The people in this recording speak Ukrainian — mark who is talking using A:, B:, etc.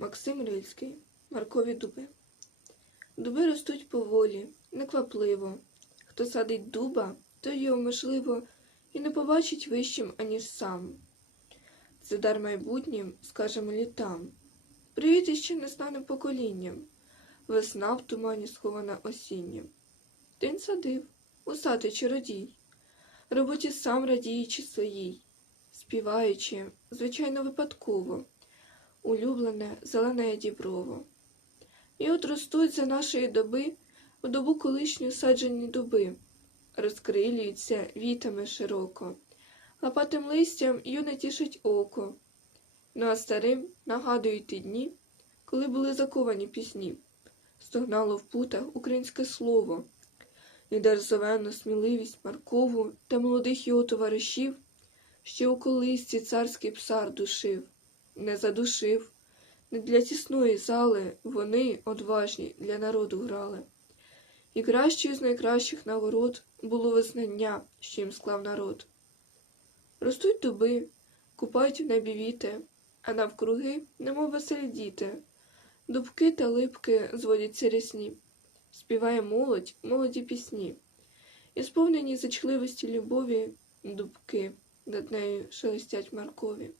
A: Максим Рильський. Маркові дуби. Дуби ростуть поволі, неквапливо. Хто садить дуба, той його, можливо, і не побачить вищим, аніж сам. Це дар майбутнім, скажемо, літам. Привіт іще не стане поколінням. Весна в тумані схована осінням. День садив, усатий чародій, роботі сам радіючи своїй, співаючи, звичайно, випадково, улюблене зелене діброво. І от ростуть за нашої доби в добу колишню саджені дуби, розкрилюються вітами широко, лопатим листям юне тішить око. Ну а старим нагадують ті дні, коли були заковані пісні, стогнало в путах українське слово, і дерзовенну сміливість Маркову та молодих його товаришів, ще у колисці царський псар душив, не задушив, не для тісної зали вони, одважні, для народу грали. І кращою з найкращих нагород було визнання, що їм склав народ. Ростуть дуби, купають в небі віти, а навкруги, немов веселі діти, дубки та липки зводяться рясні, співає молодь молоді пісні, і сповнені зачхливості любові дубки над нею шелестять Маркові.